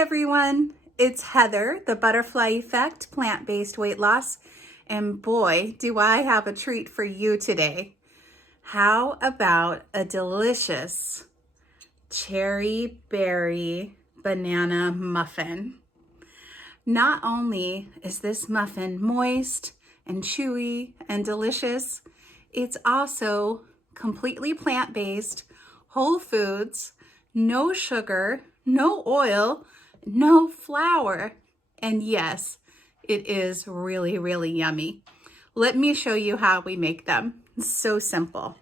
everyone, it's Heather, the Butterfly Effect plant-based weight loss, and boy, do I have a treat for you today. How about a delicious cherry-berry banana muffin? Not only is this muffin moist and chewy and delicious, it's also completely plant-based, whole foods, no sugar, no oil, no flour, and yes, it is really, really yummy. Let me show you how we make them. It's so simple.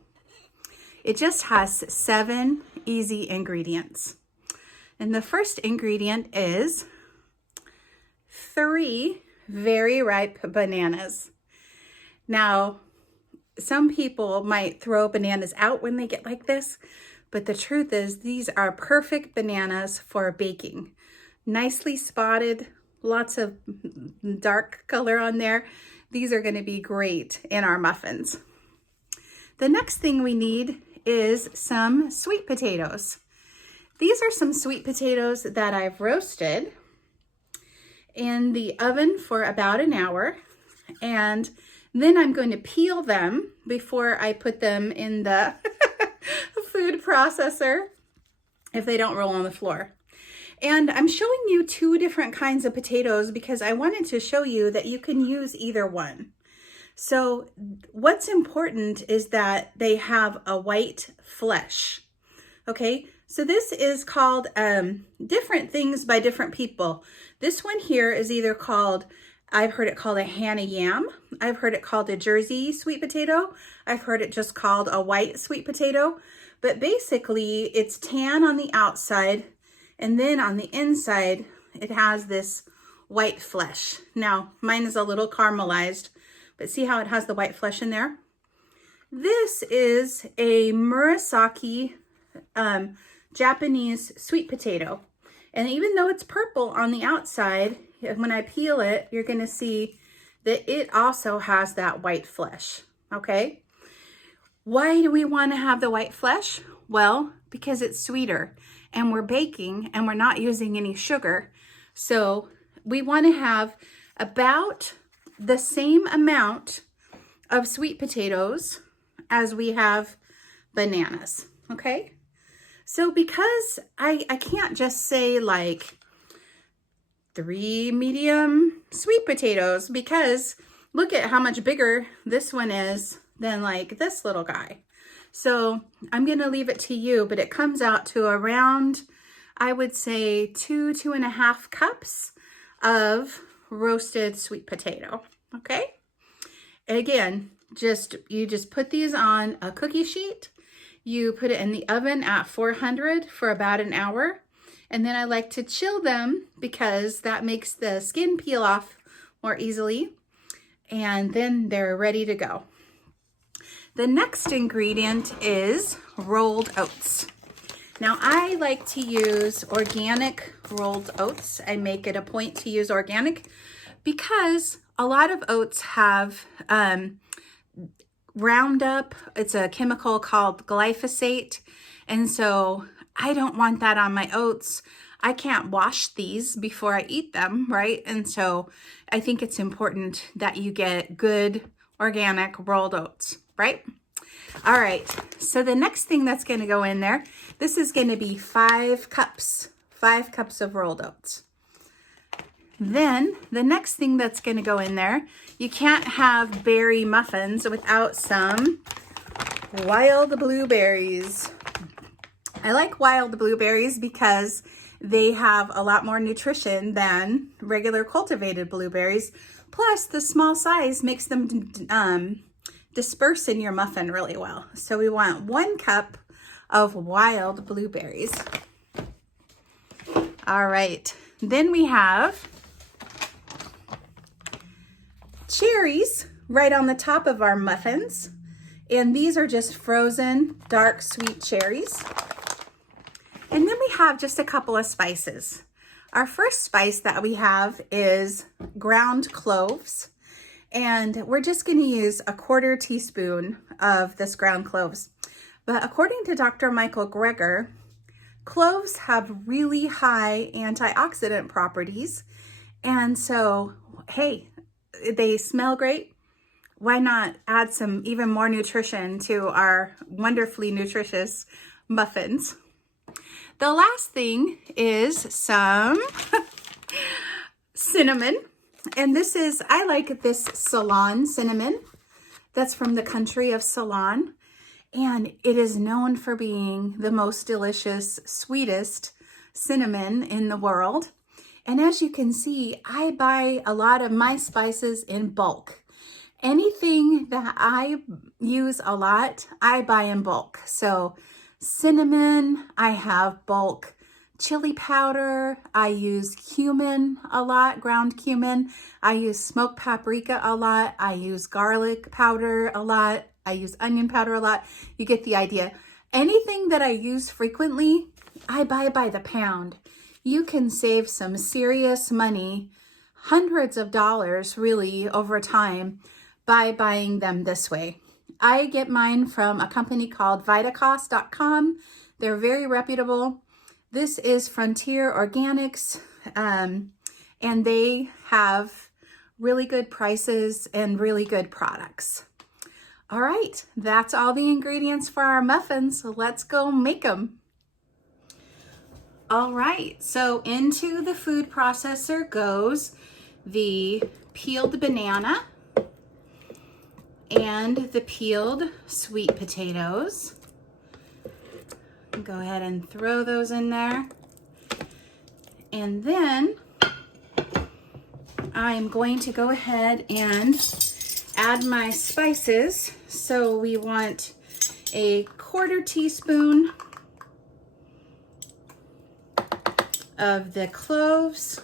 It just has 7 easy ingredients. And the first ingredient is 3 very ripe bananas. Now, some people might throw bananas out when they get like this, but the truth is these are perfect bananas for baking. Nicely spotted, lots of dark color on there. These are going to be great in our muffins. The next thing we need is some sweet potatoes. These are some sweet potatoes that I've roasted in the oven for about an hour, and then I'm going to peel them before I put them in the food processor if they don't roll on the floor. And I'm showing you 2 different kinds of potatoes because I wanted to show you that you can use either one. So what's important is that they have a white flesh. Okay, so this is called different things by different people. This one here is either called, I've heard it called a Hannah yam. I've heard it called a Jersey sweet potato. I've heard it just called a white sweet potato. But basically, it's tan on the outside, and then on the inside, it has this white flesh. Now, mine is a little caramelized, but see how it has the white flesh in there? This is a Murasaki Japanese sweet potato. And even though it's purple on the outside, when I peel it, you're going to see that it also has that white flesh, okay? Why do we want to have the white flesh? Well, because it's sweeter and we're baking and we're not using any sugar. So we want to have about the same amount of sweet potatoes as we have bananas, okay? So because I can't just say like 3 medium sweet potatoes, because look at how much bigger this one is than like this little guy. So I'm going to leave it to you, but it comes out to around, I would say 2.5 cups of roasted sweet potato. Okay. Again, you just put these on a cookie sheet. You put it in the oven at 400 for about an hour. And then I like to chill them because that makes the skin peel off more easily. And then they're ready to go. The next ingredient is rolled oats. Now I like to use organic rolled oats. I make it a point to use organic because a lot of oats have Roundup. It's a chemical called glyphosate. And so I don't want that on my oats. I can't wash these before I eat them, right? And so I think it's important that you get good organic rolled oats, right? All right, so the next thing that's going to go in there, this is going to be 5 cups of rolled oats. Then the next thing that's going to go in there, you can't have berry muffins without some wild blueberries. I like wild blueberries because they have a lot more nutrition than regular cultivated blueberries. Plus, the small size makes them disperse in your muffin really well. So we want 1 cup of wild blueberries. All right, then we have cherries right on the top of our muffins. And these are just frozen dark sweet cherries. And then we have just a couple of spices. Our first spice that we have is ground cloves. And we're just going to use a 1/4 teaspoon of this ground cloves. But according to Dr. Michael Greger, Cloves have really high antioxidant properties. And so, hey, they smell great. Why not add some even more nutrition to our wonderfully nutritious muffins? The last thing is some cinnamon. And this is, I like this Ceylon cinnamon. That's from the country of Ceylon. And it is known for being the most delicious, sweetest cinnamon in the world. And as you can see, I buy a lot of my spices in bulk. Anything that I use a lot, I buy in bulk. So cinnamon, I have bulk chili powder. I use cumin a lot, ground cumin. I use smoked paprika a lot. I use garlic powder a lot. I use onion powder a lot. You get the idea. Anything that I use frequently, I buy by the pound. You can save some serious money, hundreds of dollars really over time, by buying them this way. I get mine from a company called vitacost.com. They're very reputable. This is Frontier Organics, and they have really good prices and really good products. All right, that's all the ingredients for our muffins. So let's go make them. All right, so into the food processor goes the peeled banana and the peeled sweet potatoes. Go ahead and throw those in there. And then I'm going to go ahead and add my spices. So we want a 1/4 teaspoon of the cloves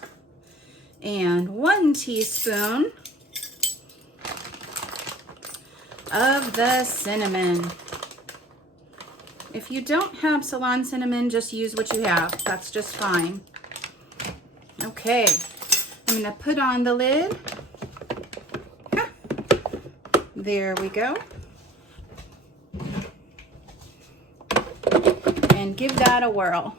and 1 teaspoon of the cinnamon. If you don't have Ceylon cinnamon, just use what you have. That's just fine. Okay, I'm gonna put on the lid. There we go. And give that a whirl.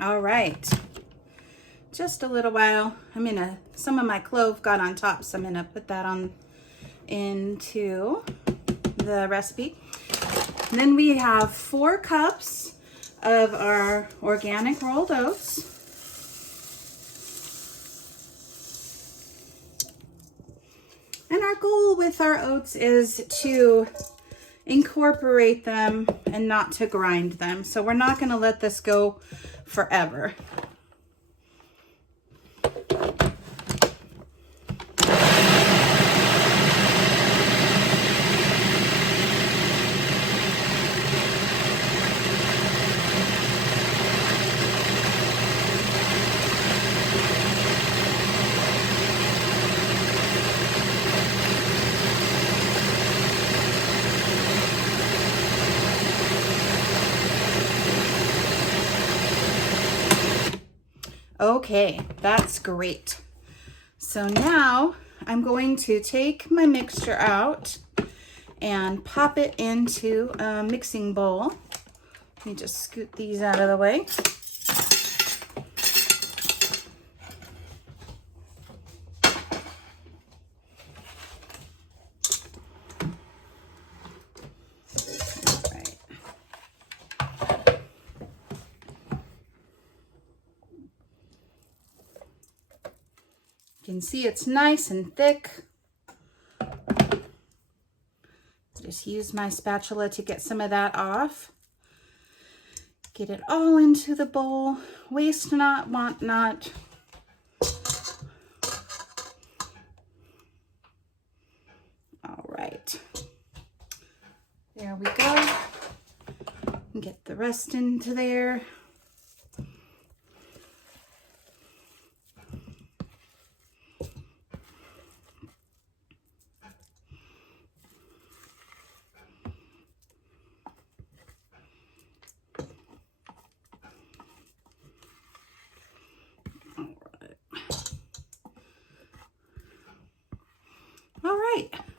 All right, just a little while. Some of my clove got on top, so I'm gonna put that on into the recipe. And then we have 4 cups of our organic rolled oats. And our goal with our oats is to incorporate them and not to grind them. So we're not gonna let this go forever. Okay, that's great. So now I'm going to take my mixture out and pop it into a mixing bowl. Let me just scoot these out of the way. You can see it's nice and thick. Just use my spatula to get some of that off. Get it all into the bowl. Waste not, want not. All right. There we go. Get the rest into there.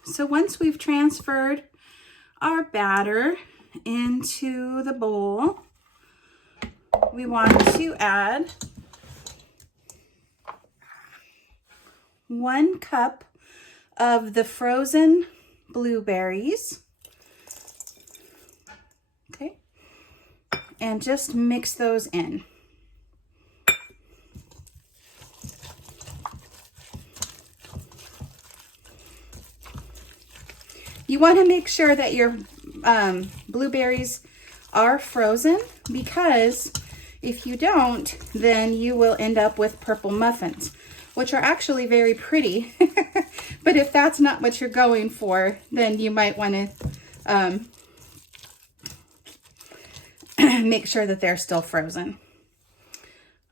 So once we've transferred our batter into the bowl, we want to add 1 cup of the frozen blueberries. Okay, and just mix those in. You want to make sure that your blueberries are frozen, because if you don't, then you will end up with purple muffins, which are actually very pretty. But if that's not what you're going for, then you might want to make sure that they're still frozen.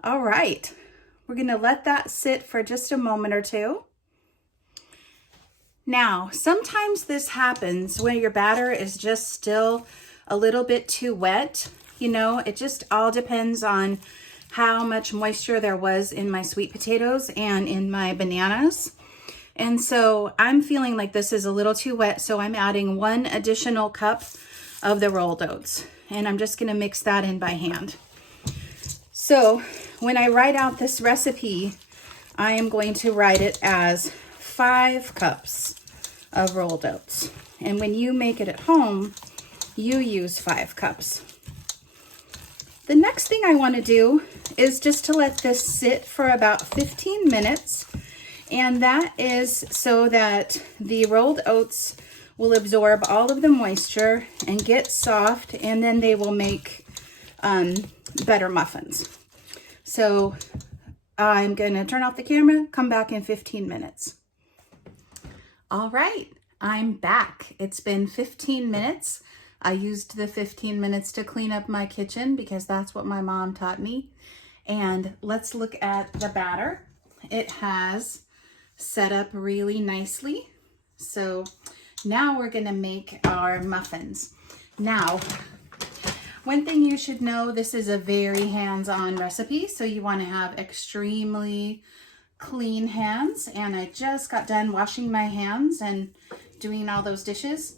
All right, we're going to let that sit for just a moment or two. Now, sometimes this happens when your batter is just still a little bit too wet. You know, it just all depends on how much moisture there was in my sweet potatoes and in my bananas. And so I'm feeling like this is a little too wet, so I'm adding 1 additional cup of the rolled oats. And I'm just going to mix that in by hand. So when I write out this recipe, I am going to write it as 5 cups of rolled oats. And when you make it at home, you use 5 cups. The next thing I want to do is just to let this sit for about 15 minutes. And that is so that the rolled oats will absorb all of the moisture and get soft, and then they will make better muffins. So I'm going to turn off the camera, come back in 15 minutes. All right, I'm back. It's been 15 minutes. I used the 15 minutes to clean up my kitchen because that's what my mom taught me. And let's look at the batter. It has set up really nicely. So now we're gonna make our muffins. Now, one thing you should know, this is a very hands-on recipe, so you wanna have extremely clean hands. And I just got done washing my hands and doing all those dishes.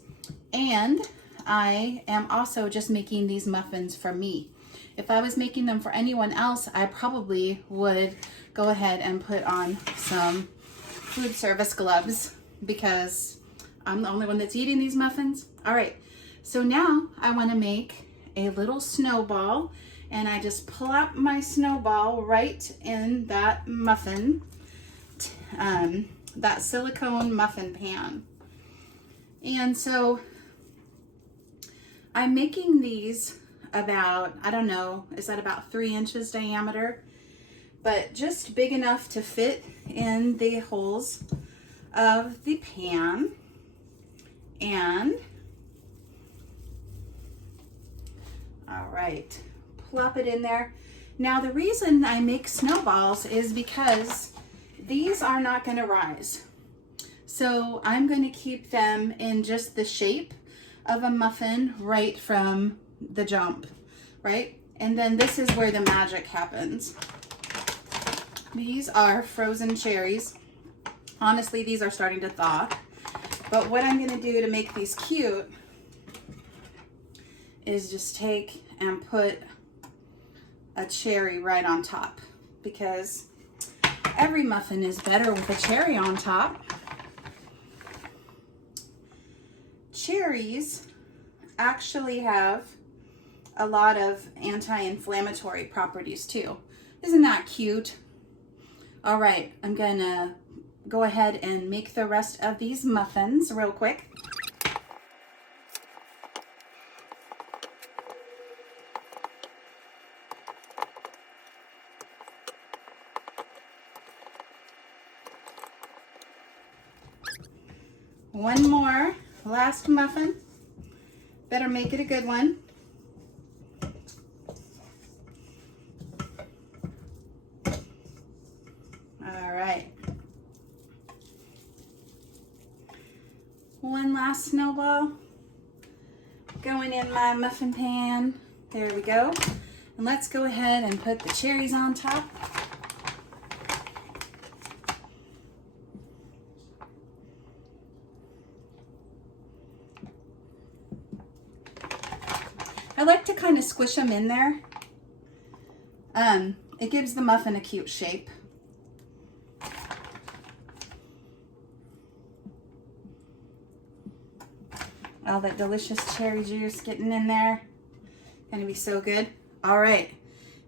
And I am also just making these muffins for me. If I was making them for anyone else, I probably would go ahead and put on some food service gloves because I'm the only one that's eating these muffins. All right, so now I want to make a little snowball, and I just plop my snowball right in that muffin, that silicone muffin pan. And so I'm making these about, I don't know, is that about 3 inches diameter? But just big enough to fit in the holes of the pan. And, all right, plop it in there. Now the reason I make snowballs is because these are not going to rise. So I'm going to keep them in just the shape of a muffin right from the jump, right? And then this is where the magic happens. These are frozen cherries. Honestly, these are starting to thaw. But what I'm going to do to make these cute is just take and put a cherry right on top, because every muffin is better with a cherry on top. Cherries actually have a lot of anti-inflammatory properties too. Isn't that cute? All right, I'm gonna go ahead and make the rest of these muffins real quick. One more, last muffin. Better make it a good one. All right. One last snowball going in my muffin pan. There we go. And let's go ahead and put the cherries on top. squish them in there. It gives the muffin a cute shape. All that delicious cherry juice getting in there. Gonna be so good. All right,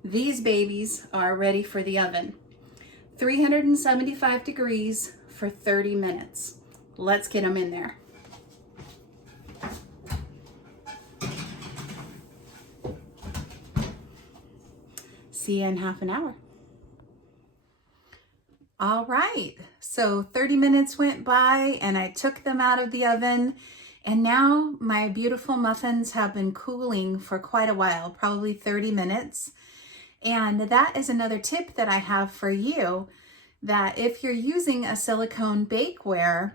these babies are ready for the oven. 375 degrees for 30 minutes. Let's get them in there. See you in half an hour. All right, so 30 minutes went by and I took them out of the oven, and now my beautiful muffins have been cooling for quite a while, probably 30 minutes. And that is another tip that I have for you, that if you're using a silicone bakeware,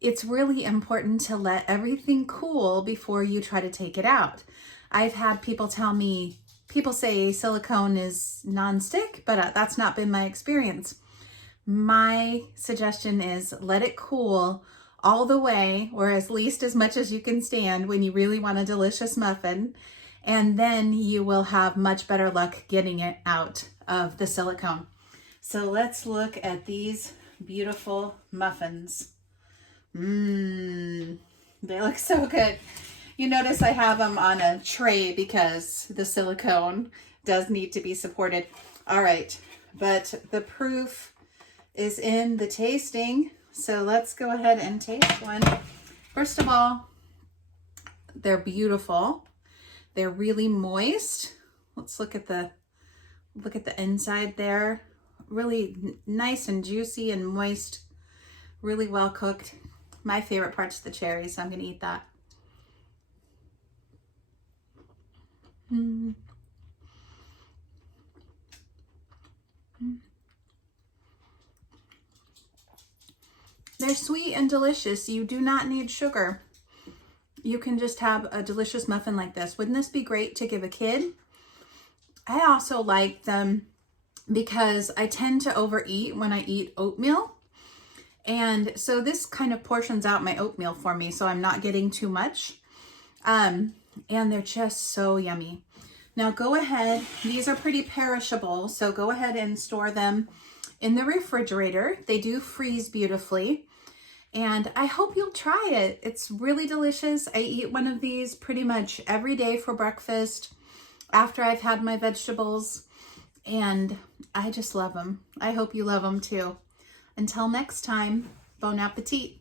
it's really important to let everything cool before you try to take it out. I've had people tell me, people say silicone is nonstick, but that's not been my experience. My suggestion is let it cool all the way, or at least as much as you can stand when you really want a delicious muffin, and then you will have much better luck getting it out of the silicone. So let's look at these beautiful muffins. They look so good. You notice I have them on a tray because the silicone does need to be supported. All right, but the proof is in the tasting. So let's go ahead and taste one. First of all, they're beautiful. They're really moist. Let's look at the inside there. Really nice and juicy and moist. Really well cooked. My favorite part's the cherries, so I'm gonna eat that. They're sweet and delicious. You do not need sugar. You can just have a delicious muffin like this. Wouldn't this be great to give a kid? I also like them because I tend to overeat when I eat oatmeal. And so this kind of portions out my oatmeal for me, so I'm not getting too much. And they're just so yummy. Now go ahead, these are pretty perishable, so go ahead and store them in the refrigerator. They do freeze beautifully. And I hope you'll try it. It's really delicious. I eat one of these pretty much every day for breakfast after I've had my vegetables, and I just love them. I hope you love them too. Until next time, bon appetit.